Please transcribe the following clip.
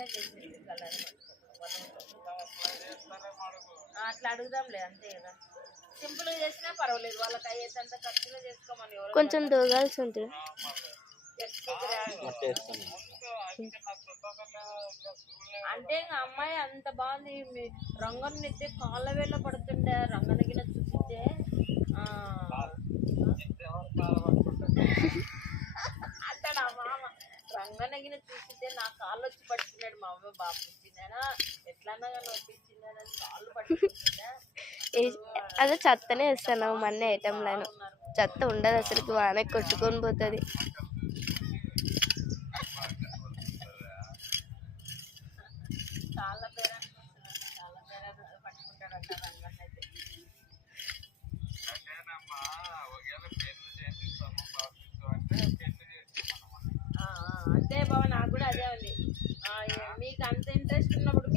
రంగన్నే చేసింది కలర్ అట్లా అడుగుదాంలే అంతే కదా సింపుల్గా చేసినా పర్వాలేదు వాళ్ళకి అయ్యేంత ఖర్చులో చేసుకోమని కొంచెం దోగాల్సి ఉంటుంది. అంటే ఇంకా అమ్మాయి అంత బాగుంది రంగన్ ఎత్తే కాళ్ళ వేళ పడుతుండే రంగనగిన చూసితే అంటాడు ఆ మామ రంగనగిన చూసితే నా కాళ్ళు వచ్చి పట్టుకున్నాడు మా అమ్మ బాబు ఇచ్చిందేనా ఎట్లన్నా కానీ ఒప్పించిందని కాళ్ళు పట్టుకుంటుండే అదే చెత్తనే వేస్తాను మన ఐటెంలను చెత్త ఉండదు అసలుకి వానే కొట్టుకొని పోతుంది. చాలా పేరెంట్స్ చాలా పేరెంట్స్ పట్టుకుంటాడంట రంగన్న అయితే అంతే బాబా నాకు కూడా అదే ఉంది మీకు అంత ఇంట్రెస్ట్ ఉన్నప్పుడు